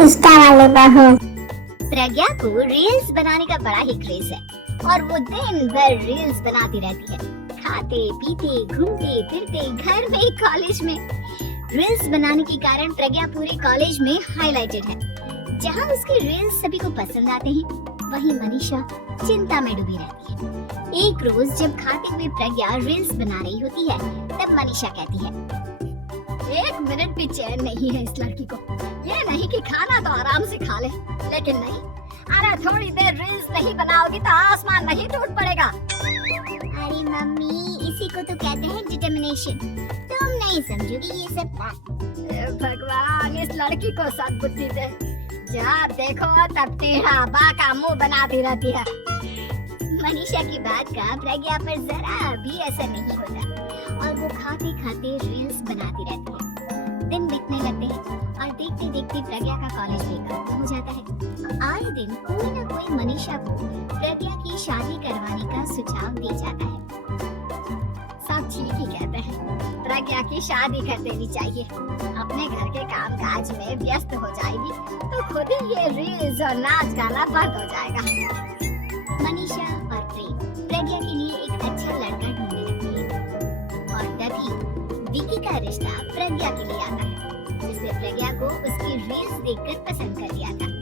Insta वाले बहू। प्रज्ञा को रील्स बनाने का बड़ा ही क्रेज है और वो दिन भर रील्स बनाती रहती है, खाते पीते घूमते फिरते घर में कॉलेज में। रील्स बनाने के कारण प्रज्ञा पूरे कॉलेज में हाईलाइटेड है। जहाँ उसके रील्स सभी को पसंद आते हैं, वहीं मनीषा चिंता में डूबी रहती है। एक रोज जब खाते हुए प्रज्ञा रील्स बना रही होती है, तब मनीषा कहती है, एक मिनट भी चैन नहीं है इस लड़की को। ये नहीं कि खाना तो आराम से खा ले, लेकिन नहीं, अरे थोड़ी देर रील्स नहीं बनाओगी तो आसमान नहीं टूट पड़ेगा। अरे मम्मी, इसी को तो कहते हैं डिटर्मिनेशन। तुम नहीं समझोगी ये सब। भगवान, इस लड़की को सद्बुद्धि दे। जब देखो तब टेढ़ा बाका मुंह बनाती रहती है। मनीषा की बात का प्रज्ञा पर जरा भी असर नहीं होता और वो खाते खाते रील्स बनाती रहती है। दिन बीतने लगते हैं और देखते देखते प्रज्ञा का कॉलेज भी खत्म हो जाता है। आए दिन कोई ना कोई मनीषा को प्रज्ञा की शादी करवाने का सुझाव दे जाता है। सब ठीक ही कहते हैं, प्रज्ञा की शादी कर देनी चाहिए। अपने घर के कामकाज में व्यस्त हो जाएगी तो खुद ही ये रील्स और नाच गाना बंद हो जाएगा। मनीषा और प्रेम प्रज्ञा के लिए एक अच्छा लड़का ढूंढने लगती है और तभी विकी का रिश्ता प्रज्ञा के लिए आता है, जिसने प्रज्ञा को उसकी रील्स देखकर पसंद कर लिया था।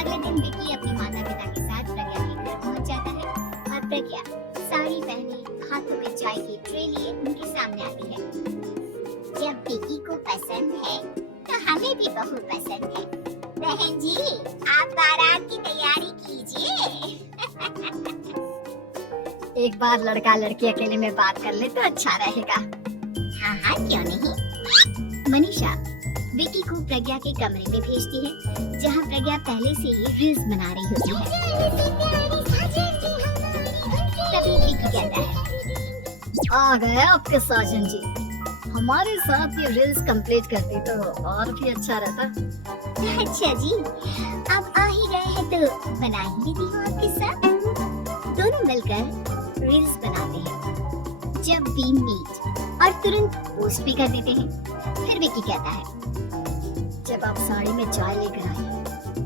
अगले दिन विकी अपने माता पिता के साथ प्रज्ञा के घर पहुंच जाता है और प्रज्ञा साड़ी पहने हाथों में चाय की ट्रे लिए उनके सामने आती है। जब विकी को पसंद है तो हमें भी बहू पसंद है। बहन जी, आप बारात की तैयारी कीजिए। एक बार लड़का लड़की अकेले में बात कर ले तो अच्छा रहेगा। हाँ हाँ, क्यों नहीं। मनीषा विकी को प्रज्ञा के कमरे में भेजती है, जहाँ प्रज्ञा पहले से ही रील्स बना रही होती है। तभी विकी कहता है, आ गए आपके साजन जी। हमारे साथ ये रील्स कंप्लीट करती तो और भी अच्छा रहता। अच्छा जी, अब आ ही गए हैं तो बना ही देती हूँ आपके साथ। दोनों मिलकर रील्स बनाते हैं। जब वी मीट और तुरंत पोस्ट भी कर देते हैं। फिर विकी कहता है, जब आप साड़ी में चाय लेकर आई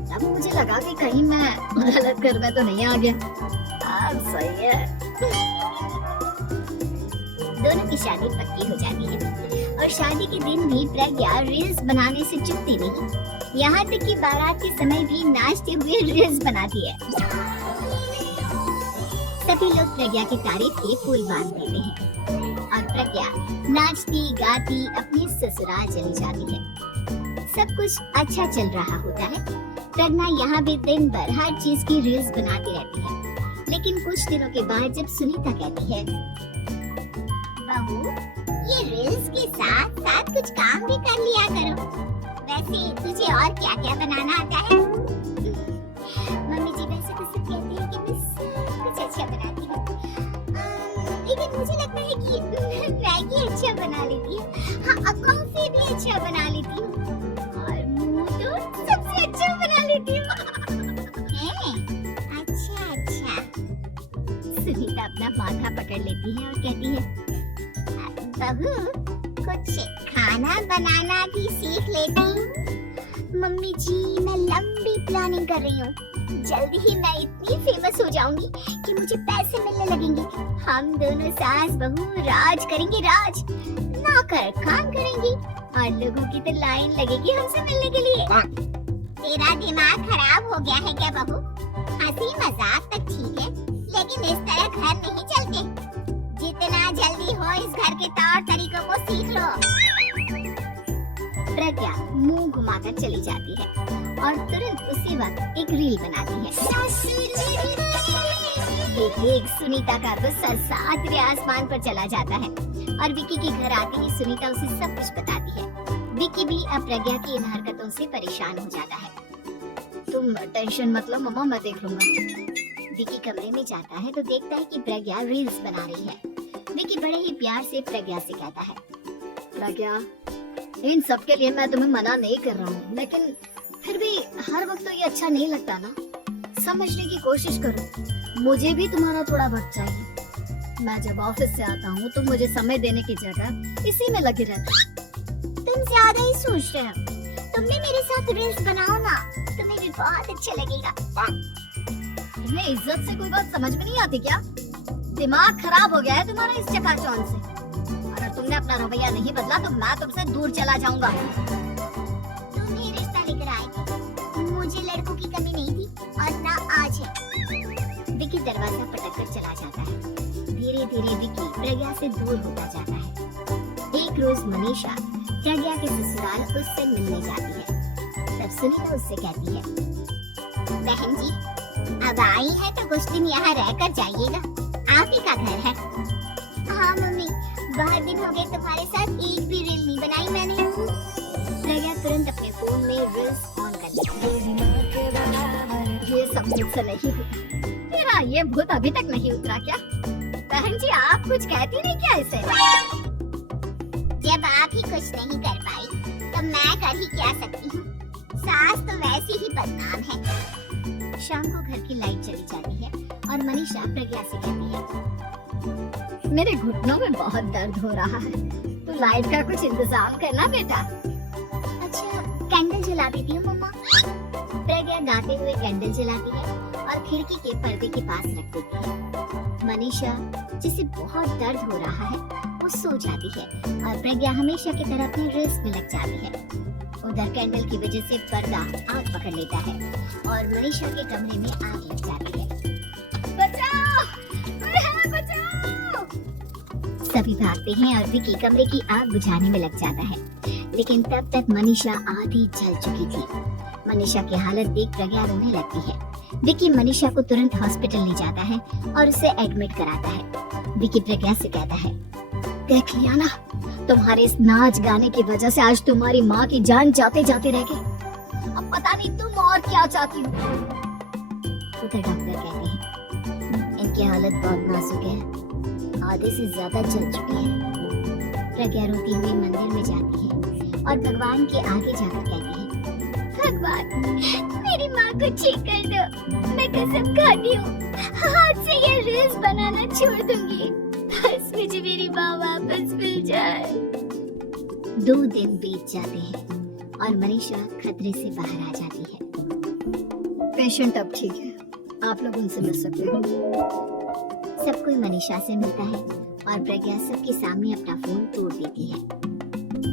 तब मुझे लगा कि कहीं मैं गलत घर में तो नहीं आ गया। अब सही है। दोनों की शादी पक्की हो जाती है और शादी के दिन भी प्रज्ञा रील्स बनाने से चूकती नहीं। यहाँ तक कि बारात के समय भी नाचते हुए रील्स बनाती है। सभी लोग प्रज्ञा की तारीफ के पुल बांध देते हैं और प्रज्ञा नाचती गाती अपने ससुराल चली जाती है। सब कुछ अच्छा चल रहा होता है। प्रज्ञा यहाँ भी दिन भर हर चीज की रील्स बनाती रहती है। लेकिन कुछ दिनों के बाद जब सुनीता कहती है, बहू, ये रील्स के साथ साथ कुछ काम भी कर लिया करो। वैसे तुझे और क्या क्या बनाना आता है? मम्मी जी, वैसे तो सब कहते हैं कि मैं सब कुछ अच्छा बनाती हूँ, लेकिन मुझे लगता है कि मैगी अच्छा बना लेती हूँ। हाँ, कॉफी भी अच्छा बना लेती हूँ और मुंह तो सबसे अच्छा बना लेती हूँ। अच्छा अच्छा। सुनीता अपना माथा पकड़ लेती है और कहती है, बहू, कुछ खाना बनाना भी सीख लेती हूँ। मम्मी जी, मैं लंबी प्लानिंग कर रही हूँ। जल्दी ही मैं इतनी फेमस हो जाऊंगी कि मुझे पैसे मिलने लगेंगे। हम दोनों सास बहू राज करेंगे, राज। नौकर काम करेंगी और लोगों की तो लाइन लगेगी हमसे मिलने के लिए। तेरा दिमाग खराब हो गया है क्या बहू? हंसी मजाक तक ठीक है, लेकिन इस तरह घर नहीं चलते। जितना जल्दी हो इस घर के तौर तरीकों को सीख लो। प्रज्ञा मुंह घुमाकर चली जाती है और तुरंत उसी वक्त एक रील बनाती है। देख सुनीता का गुस्सा सातवें आसमान पर चला जाता है और विकी के घर आते ही सुनीता उसे सब कुछ बताती है। विकी भी अब प्रज्ञा की इन हरकतों से परेशान हो जाता है। तुम टेंशन मत लो मम्मा, मैं देख लूंगा। विकी कमरे में जाता है तो देखता है कि प्रज्ञा रील्स बना रही है। विकी बड़े ही प्यार से प्रज्ञा से कहता है, प्रज्ञा, इन सब के लिए मैं तुम्हें मना नहीं कर रहा हूँ, लेकिन फिर भी हर वक्त तो ये अच्छा नहीं लगता ना। समझने की कोशिश करो, मुझे भी तुम्हारा थोड़ा वक्त चाहिए। मैं जब ऑफिस से आता हूँ तो मुझे समय देने की जगह इसी में लगे रहता। तुम ज्यादा ही सोच रहे हो। तुम भी मेरे साथ रील्स बनाओ ना, तुम्हें भी बहुत अच्छा लगेगा। तुम्हें इज्जत से कोई बात समझ में नहीं आती क्या? दिमाग खराब हो गया है तुम्हारा इस चकाचौंध से। अगर तुमने अपना रवैया नहीं बदला तो मैं तुमसे दूर चला जाऊंगा। तुम ही रिश्ता लेकर आए, मुझे लड़कों की कमी नहीं थी और ना आज है। विकी दरवाजा पटक कर चला जाता है। धीरे धीरे विकी प्रज्ञा से दूर होता जाता है। एक रोज मनीषा प्रज्ञा के ससुराल उससे मिलने जाती है। तब सुनीता उससे कहती है, बहन जी अब आई है तो कुछ दिन यहाँ रहकर जाइएगा, आप ही का घर है। हाँ मम्मी, बहुत दिन हो गए तुम्हारे साथ एक भी रील नहीं बनाई मैंने। प्रज्ञा तुरंत अपने फोन में रील्स ऑन कर देती है। ये सब मुझसे नहीं होता। तेरा ये भूत अभी तक नहीं उतरा क्या? बहन जी आप कुछ कहती नहीं क्या इसे? जब आप ही कुछ नहीं कर पाई तो मैं कर ही क्या सकती हूँ, सास तो वैसी ही बदनाम है। शाम को घर की लाइट चली जाती है और मनीषा प्रज्ञा से कहती है, मेरे घुटनों में बहुत दर्द हो रहा है, तो लाइट का कुछ इंतजाम करना बेटा। अच्छा कैंडल जला देती हूँ मम्मा। प्रज्ञा गाते हुए कैंडल जलाती है और खिड़की के पर्दे के पास रख देती है। मनीषा जिसे बहुत दर्द हो रहा है वो सो जाती है और प्रज्ञा हमेशा की तरह अपनी रील्स में लग जाती है। उधर कैंडल की वजह से पर्दा आग पकड़ लेता है और मनीषा के कमरे में आग लग जाती है। बचाओ! बचाओ! सभी भागते हैं और विकी कमरे की आग बुझाने में लग जाता है, लेकिन तब तक मनीषा आधी जल चुकी थी। मनीषा की हालत देख प्रज्ञा रोने लगती है। विकी मनीषा को तुरंत हॉस्पिटल ले जाता है और उसे एडमिट कराता है। विकी प्रज्ञा से कहता है, देख लिया ना, तुम्हारे इस नाच गाने की वजह से आज तुम्हारी माँ की जान जाते जाते रह गई। अब पता नहीं तुम और क्या चाहती हो। उधर डॉक्टर कहते हैं, इनकी हालत बहुत नाजुक है, आधे से ज्यादा जल चुकी है। प्रज्ञा रोती हुई मंदिर में जाती है और भगवान के आगे जाकर कहती है, भगवान मेरी माँ को ठीक कर दो, मैं कसम खाती हूँ आज से ये रील्स बनाना छोड़ दूंगी, बस मुझे मेरी माँ वापस मिल जाए। 2 दिन बीत जाते हैं और मनीषा खतरे से बाहर आ जाती है। पेशेंट अब ठीक है, आप लोग उनसे मिल सकते हो। सब कोई मनीषा से मिलता है और प्रज्ञा सबके सामने अपना फोन तोड़ देती है।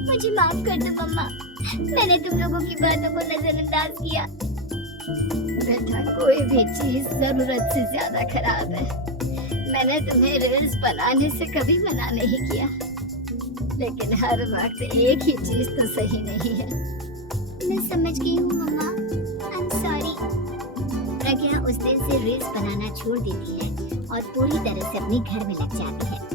मुझे माफ कर दो मम्मा, मैंने तुम लोगों की बातों को नजरअंदाज किया। बेटा कोई भी चीज जरूरत से ज्यादा खराब है। मैंने तुम्हें रील्स बनाने से कभी मना नहीं किया, लेकिन हर वक्त एक ही चीज तो सही नहीं है। मैं समझ गई हूँ मम्मा, आई एम सॉरी। प्रज्ञा उस दिन से रील्स बनाना छोड़ देती है और पूरी तरह से अपने घर में लग जाती है।